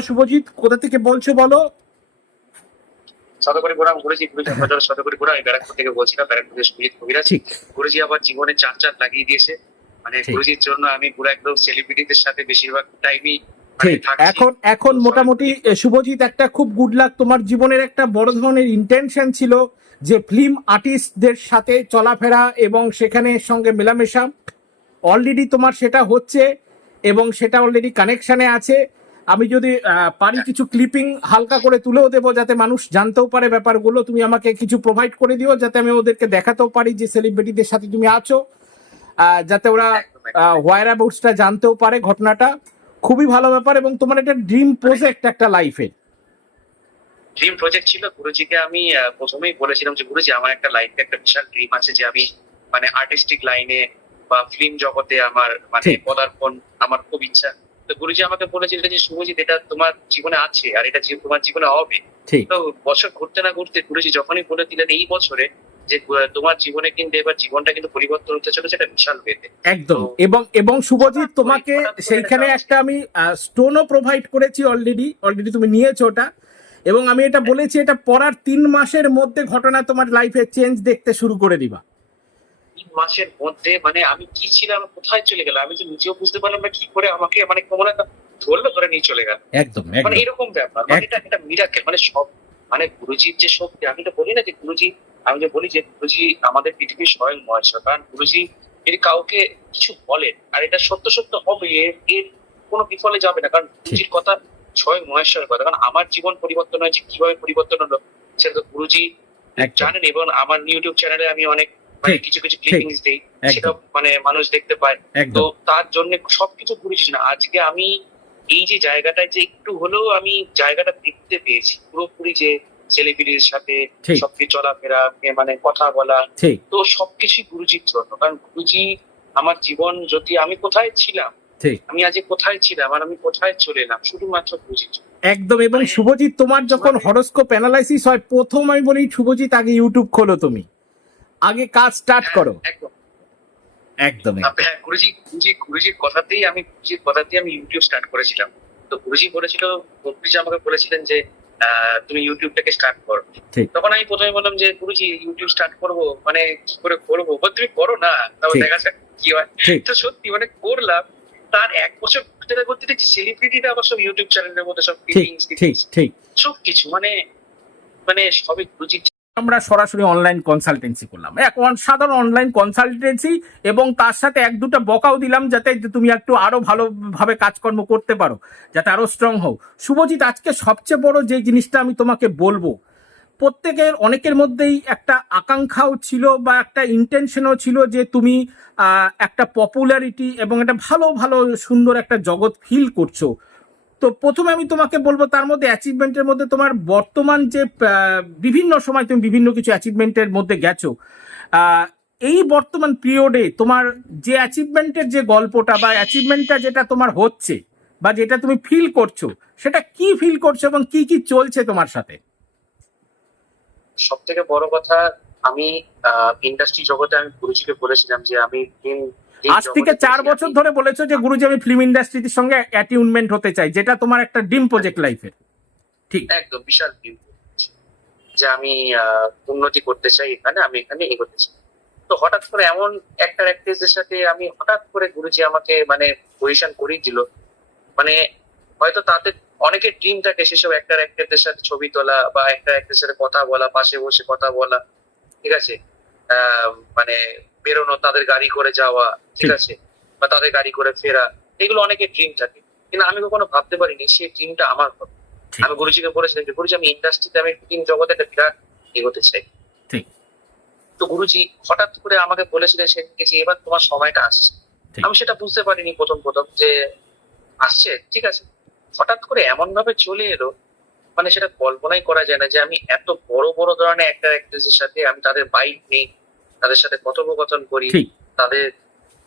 শুভজিৎ কোথা থেকে বলছো বলো? শতকরি গোড়া গুরুজি গুরুজি আমাদের শতকরি গোড়া আমি ব্যারাকপুর থেকে বলছিলাম ব্যারাকপুর থেকে সুজিত কবিরাজ। ঠিক। গুরুজি আবার জীবনে চার চার লাগিয়ে দিয়েছে। মানে গুরুজির জন্য আমি পুরো একদম সেলিব্রিটিদের সাথে বেশিরভাগ টাইমই এখন এখন মোটামুটি শুভজিৎ একটা খুব গুড লাক তোমার জীবনের একটা বড় ধরনের ইন্টেনশন ছিল যে ফিল্ম আর্টিস্টদের সাথে চলাফেরা এবং সেখানে সঙ্গে মেলামেশা। অলরেডি তোমার সেটা হচ্ছে এবং সেটা অলরেডি কানেকশনে আছে। আমি যদি পারি কিছু ক্লিপিং হালকা করে তুলেও দেবো যাতে মানুষ জানতেও পারে ব্যাপারগুলো তুমি আমাকে কিছু প্রোভাইড করে দিও যাতে আমি ওদেরকে দেখাতেও পারি যে সেলিব্রিটিদের সাথে তুমি আছো যাতে ওরা হোয়ার অ্যাবাউটসটা জানতেও পারে ঘটনাটা। খুবই ভালো ব্যাপার এবং তোমার একটা ড্রিম প্রজেক্ট একটা লাইফে ড্রিম প্রজেক্ট ছিল গুরুজিকে আমি প্রথমেই বলেছিলাম যে গুরুজি আমার একটা লাইফে একটা বিশাল ড্রিম আছে যে আমি মানে আর্টিস্টিক লাইনে বা ফিল্ম জগতে আমার মানে। পদার্পণ আমার খুব ইচ্ছা। তো গুরুজি আমাকে বলেছিল যে শুভজিৎ এটা তোমার জীবনে আছে আর এটা তোমার জীবনে হবে। তো বছর ঘুরতে না ঘুরতে গুরুজি যখনই বলে দিলেন এই বছরে যে তোমার জীবনে কিন্তু এবার জীবনটা কিন্তু পরিবর্তন হতে চলেছে এটা বিশাল একদম। এবং এবং শুভজিৎ তোমাকে সেইখানে একটা- একটা আমি স্টোনও প্রোভাইড করেছি অলরেডি অলরেডি তুমি নিয়েছো ওটা। এবং আমি এটা বলেছি এটা পড়ার তিন মাসের মধ্যে ঘটনা তোমার লাইফে চেঞ্জ দেখতে শুরু করে দিবা। তিন মাসের মধ্যে মানে আমি কি ছিলাম কোথায় চলে গেলাম আমি তো নিজেও বুঝতে পারলাম না কি করে আমাকে মানে কোমর একটা ধরলো ধরে নিয়ে চলে গেল। একদম মানে এরকম ব্যাপার মানে এটা একটা মিরাকেল মানে সব মানে গুরুজির যে শক্তি আমি তো বলি না যে গুরুজি আমি যে বলি যে গুরুজি আমাদের পৃথিবীর স্বয়ং মহেশ্বর কারণ গুরুজি যদি কাউকে কিছু বলেন আর এটা সত্য সত্য হবে এর এর কোনো বিফলে যাবে না কারণ গুরুজির কথা স্বয়ং মহেশ্বরের কথা কারণ আমার জীবন পরিবর্তন হয়েছে কীভাবে পরিবর্তন হলো সেটা তো গুরুজি জানেন এবং আমার ইউটিউব চ্যানেলে আমি অনেক মানে কিছু কিছু ক্লিপিংস দিই সেটা মানে মানুষ দেখতে পায়। তো তার জন্য সবকিছু বুঝছি না। আজকে আমি এই যে জায়গাটায় যে একটু হলেও আমি জায়গাটা দেখতে পেয়েছি। পুরোপুরি যে সেলিব্রিটির সাথে সবকিছু চলাফেরা মানে কথা বলা তো সবকিছু গুরুজির জন্য। কারণ গুরুজি আমার জীবন যদি আমি কোথায় ছিলাম আমি আজ কোথায় ছিলাম আর আমি কোথায় চলে এলাম শুধুমাত্র গুরুজির। একদম এবং মানে- শুভজিৎ তোমার যখন হরস্কোপ অ্যানালাইসিস হয় প্রথম আমি বলি শুভজিৎ আগে ইউটিউব খোলো তুমি। আগে কাজ স্টার্ট করো। একদম। হ্যাঁ গুরুজি গুরুজি গুরুজির কথাতেই আমি গুরুজির কথাতেই আমি ইউটিউব স্টার্ট করেছিলাম। তো গুরুজি বলেছিল গুরুজি আমাকে বলেছিলেন যে তুমি ইউটিউবটাকে স্টার্ট করো। তখন আমি প্রথমে বললাম যে গুরুজি ইউটিউব স্টার্ট করব মানে কি করে করব? বল তুমি করো না তাও দেখা যাক কি হয়। তো সত্যি মানে করলাম। তার এক বছর না ঘুরতে দেখছি সেলিব্রিটিরা আবার সব ইউটিউব চ্যানেলের মধ্যে সব ঠিক সব কিছু মানে মানে সবই গুরুজির আমরা সরাসরি অনলাইন কনসালটেন্সি করলাম। এক সাধারণ অনলাইন কনসালটেন্সি এবং তার সাথে এক দুটো বকাও দিলাম যাতে তুমি একটু আরও ভালোভাবে কাজকর্ম করতে পারো, যাতে আরও স্ট্রং হও। শুভজিৎ, আজকে সবচেয়ে বড় যে জিনিসটা আমি তোমাকে বলব, প্রত্যেকের, অনেকের মধ্যেই একটা আকাঙ্ক্ষাও ছিল বা একটা ইন্টেনশনও ছিল যে তুমি একটা পপুলারিটি এবং একটা ভালো ভালো, সুন্দর একটা জগৎ ফিল করছ। তো প্রথমে আমি তোমাকে বলব তার মধ্যে অ্যাচিভমেন্টের মধ্যে তোমার বর্তমান যে বিভিন্ন সময় তুমি বিভিন্ন কিছু অ্যাচিভমেন্টের মধ্যে গেছো এই বর্তমান পিরিয়ডে তোমার যে অ্যাচিভমেন্টের যে গল্পটা বা অ্যাচিভমেন্টটা যেটা তোমার হচ্ছে বা যেটা তুমি ফিল করছ, সেটা কি ফিল করছ এবং কি কি চলছে তোমার সাথে? সব থেকে বড় কথা আমি ইন্ডাস্ট্রি জগতে আমি গুরুজিকে বলেছিলাম যে আমি film আজ থেকে চার বছর ধরে বলেছ যে গুরুজি আমি ফিল্ম ইন্ডাস্ট্রির সঙ্গে অ্যাটিউনমেন্ট হতে চাই যেটা তোমার একটা ড্রিম প্রজেক্ট লাইফের ঠিক। একদম বিশাল করেছি। যে আমি উন্নতি করতে চাই এখানে আমি এখানে এগোতে চাই। তো হঠাৎ করে এমন একটা অ্যাক্ট্রেসের সাথে আমি হঠাৎ করে গুরুজি আমাকে মানে পজিশন করিয়ে দিল। মানে হয়তো তাতে অনেকের ড্রিম থাকে সেসব অ্যাক্টার অ্যাক্টরদের সাথে ছবি তোলা বা একটা অ্যাক্টরের সাথে কথা বলা পাশে বসে কথা বলা। ঠিক আছে? মানে বেরোনো তাদের গাড়ি করে যাওয়া ঠিক। আছে? বা তাদের গাড়ি করে ফেরা এগুলো অনেকের ড্রিম থাকে কিন্তু আমি কখনো ভাবতে পারিনি সেই ড্রিমটা আমার হবে। আমি গুরুজিকে বলেছিলাম যে গুরুজি আমি ইন্ডাস্ট্রিতে আমি ফিল্ম জগতে একটা বিরাট এগোতে চাই। তো গুরুজি হঠাৎ করে আমাকে বলেছিলেন সেদিনকে যে এবার তোমার সময়টা আসছে। আমি সেটা বুঝতে পারিনি প্রথম প্রথম যে আসছে ঠিক আছে। হঠাৎ করে এমন ভাবে চলে এলো মানে সেটা কল্পনাই করা যায় না যে আমি এত বড় বড় ধরনের একটা অ্যাক্ট্রেসের সাথে আমি তাদের বাইক নেই। তাদের সাথে কথোপকথন করি তাদের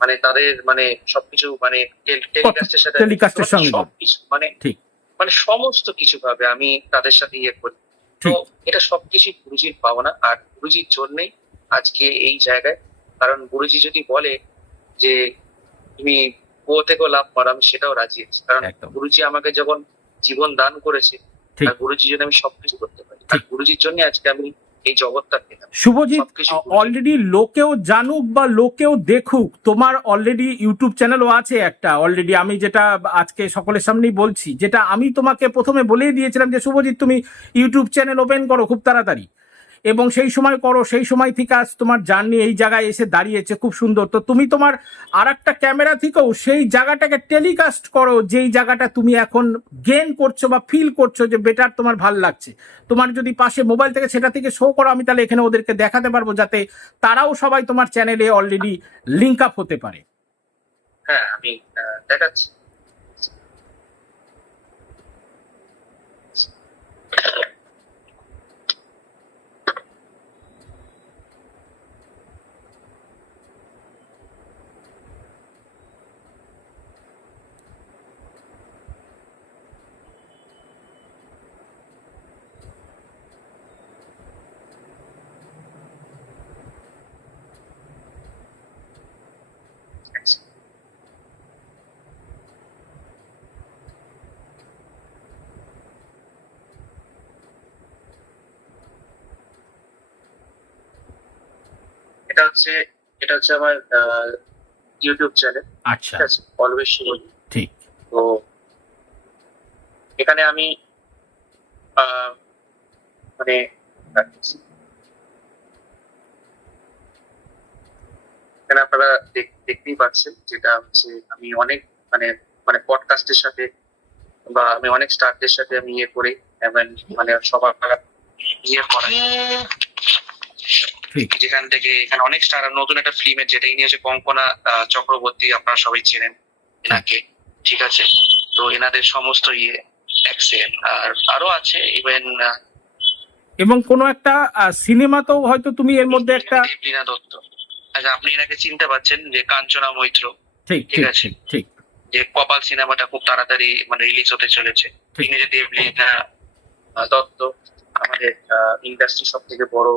মানে তাদের মানে সবকিছু মানে টেলিকাস্টের সাথে টেলিকাস্টের সঙ্গে। সবকিছু মানে ঠিক। মানে সমস্ত কিছু ভাবে আমি তাদের সাথে ইয়ে করি। তো এটা সবকিছু গুরুজির পাওনা আর গুরুজির জন্যই আজকে এই জায়গায়। কারণ গুরুজি যদি বলে যে তুমি কুয়ো থেকেও লাভ করো আমি সেটাও রাজি আছি। কারণ গুরুজি আমাকে যখন জীবন দান করেছে। আর গুরুজির জন্য আমি সবকিছু করতে পারি আর। গুরুজির জন্য আজকে আমি এই জগৎটা শুভজিৎ অলরেডি লোকেও জানুক বা লোকেও দেখুক তোমার অলরেডি ইউটিউব চ্যানেলও আছে একটা। অলরেডি আমি যেটা আজকে সকলের সামনেই বলছি যেটা আমি তোমাকে প্রথমে বলেই দিয়েছিলাম যে শুভজিৎ তুমি ইউটিউব চ্যানেল ওপেন করো খুব তাড়াতাড়ি। এবং সেই সময় করো, সেই সময় থেকে আজ তোমার জার্নি এই জায়গায় এসে দাঁড়িয়েছে, খুব সুন্দর। তো তুমি তোমার আর একটা ক্যামেরা থেকেও সেই জায়গাটাকে টেলিকাস্ট করো, যেই জায়গাটা তুমি এখন গেন করছ বা ফিল করছ যে বেটার তোমার ভালো লাগছে। তোমার যদি পাশে মোবাইল থেকে সেটা থেকে শো করো, আমি তাহলে এখানে ওদেরকে দেখাতে পারব যাতে তারাও সবাই তোমার চ্যানেলে অলরেডি লিঙ্ক আপ হতে পারে। হ্যাঁ আমি দেখাচ্ছি। এটা হচ্ছে এটা হচ্ছে আমার ইউটিউব চ্যানেল আচ্ছা। অলওয়েজ শুভজিৎ ঠিক। তো এখানে আমি আহ, মানে এখানে আপনারা দেখ- দেখতেই পাচ্ছেন যেটা হচ্ছে আমি অনেক মানে মানে পডকাস্টের সাথে বা আমি অনেক স্টারদের সাথে আমি ইয়ে করি এবং মানে সবার ইয়ে ঠিক। যেখান থেকে এখানে অনেক স্টার নতুন একটা ফিল্মের যেটা ইনি হচ্ছে কঙ্কনা চক্রবর্তী আপনারা সবাই চেনেন এনাকে। ঠিক আছে? তো এনাদের সমস্ত ইয়ে অ্যাক্সেন্ট আর আরও আছে ইভেন এবং কোনো একটা সিনেমাতেও হয়তো তুমি এর মধ্যে একটা দত্ত। আচ্ছা আপনি এনাকে চিনতে পারছেন যে কাঞ্চনা মৈত্র। ঠিক ঠিক আছে। ঠিক যে কপাল সিনেমাটা খুব তাড়াতাড়ি মানে রিলিজ হতে চলেছে। যে দেবলীনা দত্ত আমাদের ইন্ডাস্ট্রি সব থেকে বড়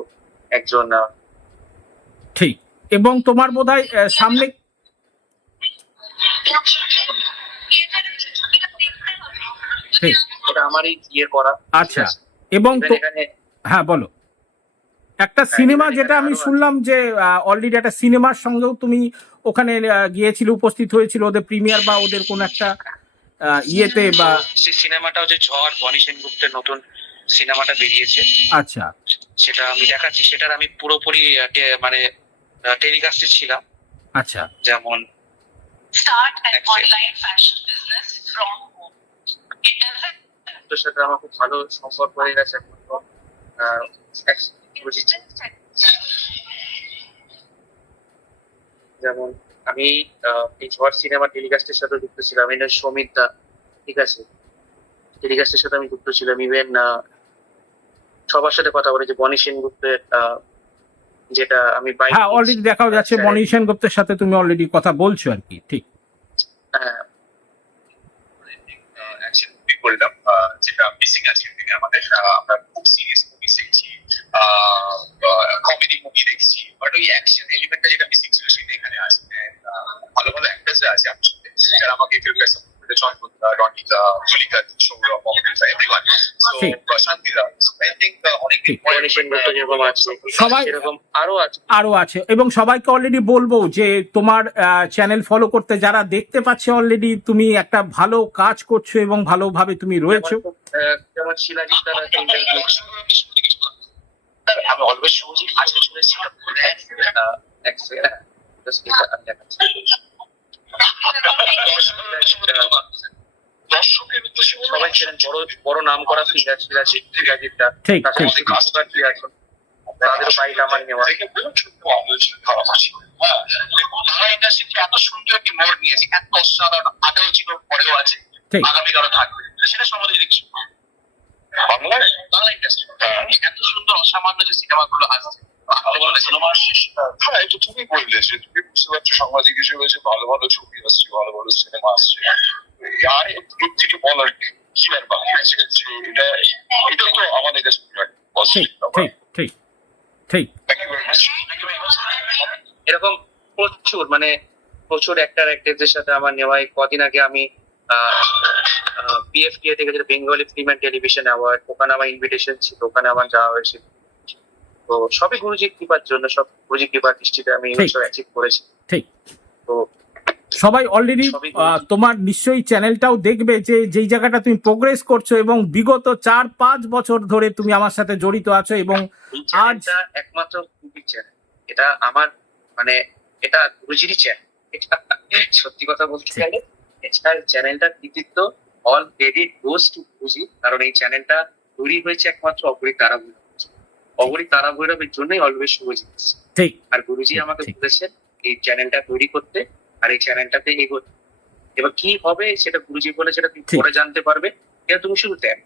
একজন ঠিক। এবং তোমার বোধহয় সামনে ঠিক। এটা আমারই ইয়ে করা। আচ্ছা। এবং হ্যাঁ বলো। একটা সিনেমা যেটা আমি শুনলাম যে অলরেডি একটা সিনেমার সঙ্গেও তুমি ওখানে গিয়েছিলে উপস্থিত হয়েছিল ওদের প্রিমিয়ার বা ওদের কোন একটা ইয়েতে বা সেই সিনেমাটা হচ্ছে ঝড় বনি সেনগুপ্তের নতুন সিনেমাটা বেরিয়েছে। আচ্ছা। সেটা আমি দেখাচ্ছি সেটার আমি পুরোপুরি মানে টেলিকাস্টে ছিলাম। আচ্ছা। যেমন online fashion business from home. It doesn't তোর সাথে আমার খুব ভালো সম্পর্ক হয়ে গেছে যেমন আমি এই ঝড় সিনেমা টেলিকাস্টের সাথে যুক্ত ছিলাম। এটা সমিত দা ঠিক আছে? টেলিকাস্টের সাথে আমি যুক্ত ছিলাম। ইভেন সবার সাথে কথা বলে যে বনি সেনগুপ্তের যেটা আমি হ্যাঁ অলরেডি দেখাও যাচ্ছে। আচ্ছা। মনি সেনগুপ্তের সাথে তুমি অলরেডি কথা বলছো আর কি ঠিক। হ্যাঁ। অ্যাকশন করলাম যেটা মিসিং আছে। এখানে আমাদের আমরা খুব সিরিয়াস কমেডি মুভি দেখছি। বাট ওই অ্যাকশন এলিমেন্টটা যেটা মিসিং ছিল সেটা এখানে আছে। ভালো ভালো অ্যাক্টার্সরা আছে আমার সাথে। যারা আমাকে ফিল্মে সাপোর্ট করে Sourav Amrita everyone so. I অনেক সবাই- সেরকম আরও আছে। আরও আছে। এবং সবাইকে অলরেডি বলব যে তোমার চ্যানেল ফলো করতে যারা দেখতে পাচ্ছে অলরেডি তুমি একটা ভালো কাজ করছ এবং ভালোভাবে তুমি রয়েছো। যেমন শিলাজিৎ দ্বারা আমি অলওয়েজ শুনছি আজকে শুনেছিলাম দর্শকের উদ্দেশ্যে সবাই ছিলেন বড় বড় নাম করা তাদেরও বাইক আমার নেওয়া। বাংলা ইন্ডাস্ট্রিতে এত সুন্দর একটি মোড় নিয়েছে এত অসাধারণ আগেও ছিল পরেও আছে আগামীকালও থাকবে। সেটা সম্বন্ধে যদি কিছু বাংলা বাংলা ইন্ডাস্ট্রি এত অসামান্য যে সিনেমাগুলো আসছে। হ্যাঁ এটা তুমি বললে যে তুমি বুঝতে পারছ সাংবাদিক হিসেবে যে ভালো ভালো ছবি আসছে ভালো ভালো সিনেমা আসছে। আর এর থেকে বলার কি? কি আর বাকি আছে? যে এটা এটা তো আমাদের কাছে ঠিক ঠিক ঠিক ঠিক। থ্যাংক ইউ ভেরি মাচ এরকম প্রচুর মানে প্রচুর অ্যাক্টার অ্যাক্ট্রেসদের সাথে আমার নেওয়া এই কদিন আগে আমি পিএফটিএ থেকে যেটা Bengali film and television award ওখানে আমার ইনভিটেশন ছিল ওখানে আমার যাওয়া হয়েছিল তো সবই গুরুজির কৃপার জন্য সব গুরুজির কৃপার দৃষ্টিতে আমি ঠিক। অ্যাচিভ করেছি। ঠিক। তো সবাই অলরেডি তোমার নিশ্চয়ই চ্যানেলটাও দেখবে যে যেই জায়গাটা তুমি প্রোগ্রেস করছ এবং বিগত চার পাঁচ বছর ধরে তুমি আমার সাথে জড়িত আছো এবং চ্যানেলটা একমাত্র এটা আমার মানে এটা গুরুজিরই চ্যানেল সত্যি কথা বলতে গেলে এটা চ্যানেলটার কৃতিত্ব all credit goes to Guruji কারণ এই চ্যানেলটা তৈরি হয়েছে একমাত্র অপরিক তারা অপরিক তারা ভৈরবের জন্যই অলওয়েজ শুভজিৎ ঠিক। আর গুরুজি আমাকে। বলেছেন এই চ্যানেলটা তৈরি করতে আর এই চ্যানেলটাতে এগোতে। এবার কি হবে সেটা গুরুজি বলে সেটা তুমি পরে জানতে পারবে এটা তুমি শুরু দেখ।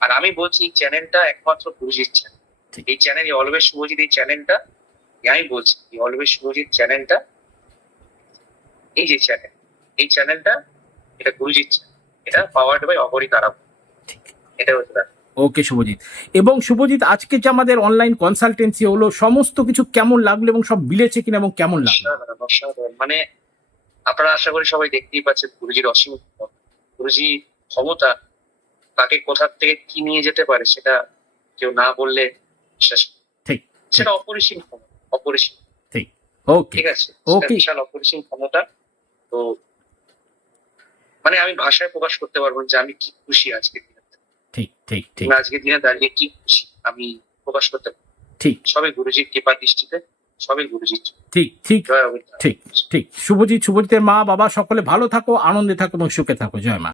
আর আমি বলছি এই চ্যানেলটা একমাত্র গুরুজির চ্যানেল। এই চ্যানেল অলওয়েজ শুভজিৎ এই চ্যানেলটা আমি বলছি অলওয়েজ শুভজিৎ চ্যানেলটা এই যে চ্যানেল এই চ্যানেলটা এটা গুরুজির এটা পাওয়ার্ড বাই অপরি তারা এটা হচ্ছে ওকে শুভজিৎ। এবং শুভজিৎ আজকে যে আমাদের অনলাইন কনসালটেন্সি হলো সমস্ত কিছু কেমন লাগল এবং সব মিলেছে কিনা এবং কেমন লাগল। মানে আপনারা আশা করি সবাই দেখতেই পাচ্ছেন গুরুজির অসীম ক্ষমতা। গুরুজি ক্ষমতা তাকে কোথা থেকে কি নিয়ে যেতে পারে সেটা কেউ না বললে বিশ্বাস ঠিক সেটা অপরিসীম ক্ষমতা অপরিসীম। ঠিক ওকে। ঠিক আছে. সেটা বিশাল অপরিসীম ক্ষমতা। তো মানে আমি ভাষায় প্রকাশ করতে পারব যে আমি কি খুশি আজকে দিনে। ঠিক ঠিক ঠিক। আজকে আজকের দিনে দাঁড়িয়ে কি খুশি আমি প্রকাশ করতে পারব। ঠিক। সবে গুরুজির কৃপা দৃষ্টিতে সবই গুরুজির ঠিক ঠিক ঠিক ঠিক। শুভজিৎ শুভজিতের মা বাবা সকলে ভালো থাকো আনন্দে থাকো এবং সুখে থাকো। জয় মা।